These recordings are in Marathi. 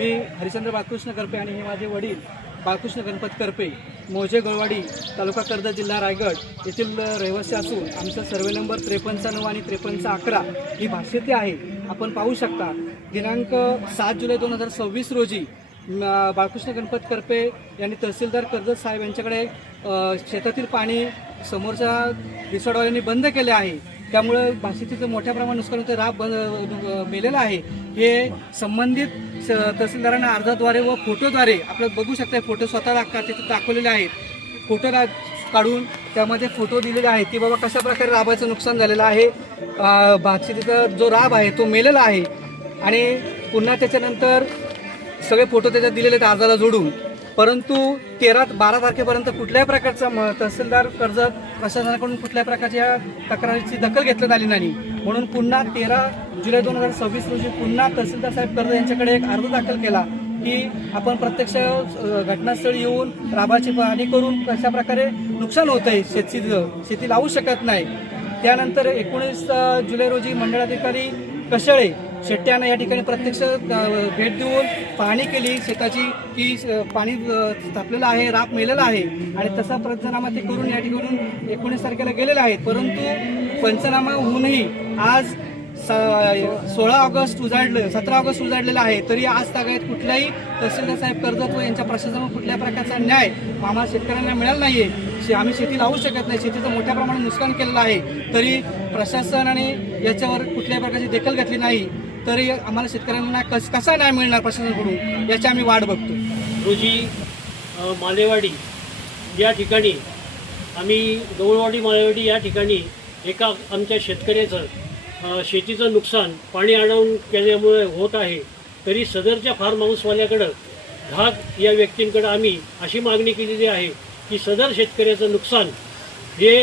मी हरिचंद्र बाळकृष्ण करपे आणि हे माझे वडील बाळकृष्ण गणपत करपे, मोजे गळवाडी, तालुका कर्जत, जिल्हा रायगड येथील रहिवासी असून आमचा सर्वे नंबर 53 आणि 5311 ही भाषेती आहे. आपण पाहू शकता दिनांक 7 जुलै 2026 रोजी बाळकृष्ण गणपत करपे यांनी तहसीलदार कर्जत साहेब यांच्याकडे शेतातील पाणी समोरच्या रिसॉर्टवाल्यांनी बंद केले आहे. त्यामुळे भाषेतीचं मोठ्या प्रमाणात नुकसान होतं, राब मेलेला आहे. हे संबंधित तहसीलदारांना अर्जाद्वारे व फोटोद्वारे आपल्याला बघू शकता, फोटो स्वतः तिथे दाखवलेले आहेत. फोटो काढून त्यामध्ये फोटो दिलेले आहेत की बाबा कशा प्रकारे राबाचं नुकसान झालेलं आहे. भाषेतीचा जो राब आहे तो मेलेला आहे. आणि पुन्हा त्याच्यानंतर सगळे फोटो त्याच्यात दिलेले आहेत अर्जाला जोडून. परंतु 12 तारखेपर्यंत कुठल्याही प्रकारचा तहसीलदार कर्जत प्रशासनाकडून कुठल्याही प्रकारच्या तक्रारीची दखल घेतल्यात आली नाही. म्हणून पुन्हा 13 जुलै 2026 रोजी पुन्हा तहसीलदार साहेब कर्जत यांच्याकडे एक अर्ज दाखल केला की आपण प्रत्यक्ष घटनास्थळी येऊन राबाची पाहणी करून कशा प्रकारे नुकसान होत आहे, शेती लावू शकत नाही. त्यानंतर 19 जुलै रोजी मंडळाधिकारी कशळे शेट्ट्यानं या ठिकाणी प्रत्यक्ष भेट देऊन पाहणी केली शेताची की पाणी तापलेलं आहे, राब मेलेला आहे. आणि तसा पंचनामा ते करून या ठिकाणून 19 तारखेला गेलेले आहेत. परंतु पंचनामा होऊनही आज 17 ऑगस्ट उजाडलेला आहे. तरी आज तागायत कुठल्याही तहसीलदार साहेब कर्जत व यांच्या प्रशासनावर कुठल्या प्रकारचा न्याय आम्हाला शेतकऱ्यांना मिळाला नाहीये. आम्ही शेती लावू शकत नाही, शेतीचं मोठ्या प्रमाणात नुकसान केलेलं आहे. तरी प्रशासनाने याच्यावर कुठल्याही प्रकारची दखल घेतली नाही. तरी आम्हाला शेतकऱ्यांना कसा न्याय मिळणार प्रशासनाकडून याची आम्ही वाट बघतो. रोजी मालेवाडी या ठिकाणी आम्ही गवळवाडी मालेवाडी या ठिकाणी एका आमच्या शेतकऱ्याचं शेतीचं नुकसान पाणी अडवून केल्यामुळे होत आहे. तरी सदरच्या फार्म हाऊसवाल्याकडं घाग या व्यक्तींकडं आम्ही अशी मागणी केलेली आहे की सदर शेतकऱ्याचं नुकसान हे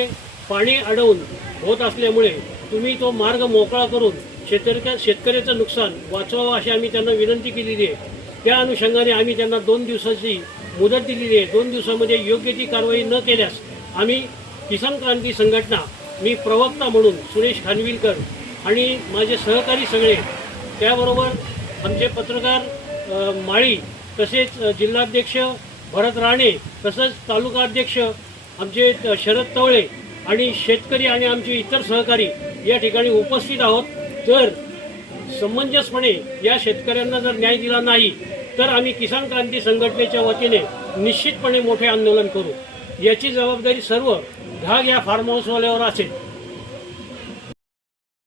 पाणी अडवून होत असल्यामुळे तुम्ही तो मार्ग मोकळा करून शेतकऱ्याचं नुकसान वाचवावं अशी आम्ही त्यांना विनंती केलेली आहे. त्या अनुषंगाने आम्ही त्यांना 2 दिवसाची मुदत दिलेली आहे. 2 दिवसामध्ये योग्य ती कारवाई न केल्यास आम्ही किसान क्रांती संघटना, मी प्रवक्ता म्हणून सुरेश खानविलकर आणि माझे सहकारी सगळे, त्याबरोबर आमचे पत्रकार माळी, तसेच जिल्हाध्यक्ष भरत राणे, तसंच तालुका अध्यक्ष आमचे शरद तवळे आणि शेतकरी आणि आमचे इतर सहकारी या ठिकाणी उपस्थित आहोत. तर समंजसपणे या शेतकऱ्यांना जर न्याय दिला नाही तर आम्ही किसान क्रांती संघटनेच्या वतीने निश्चितपणे मोठे आंदोलन करू. याची जबाबदारी सर्व घाग या फार्म हाऊसवाल्यावर असेल.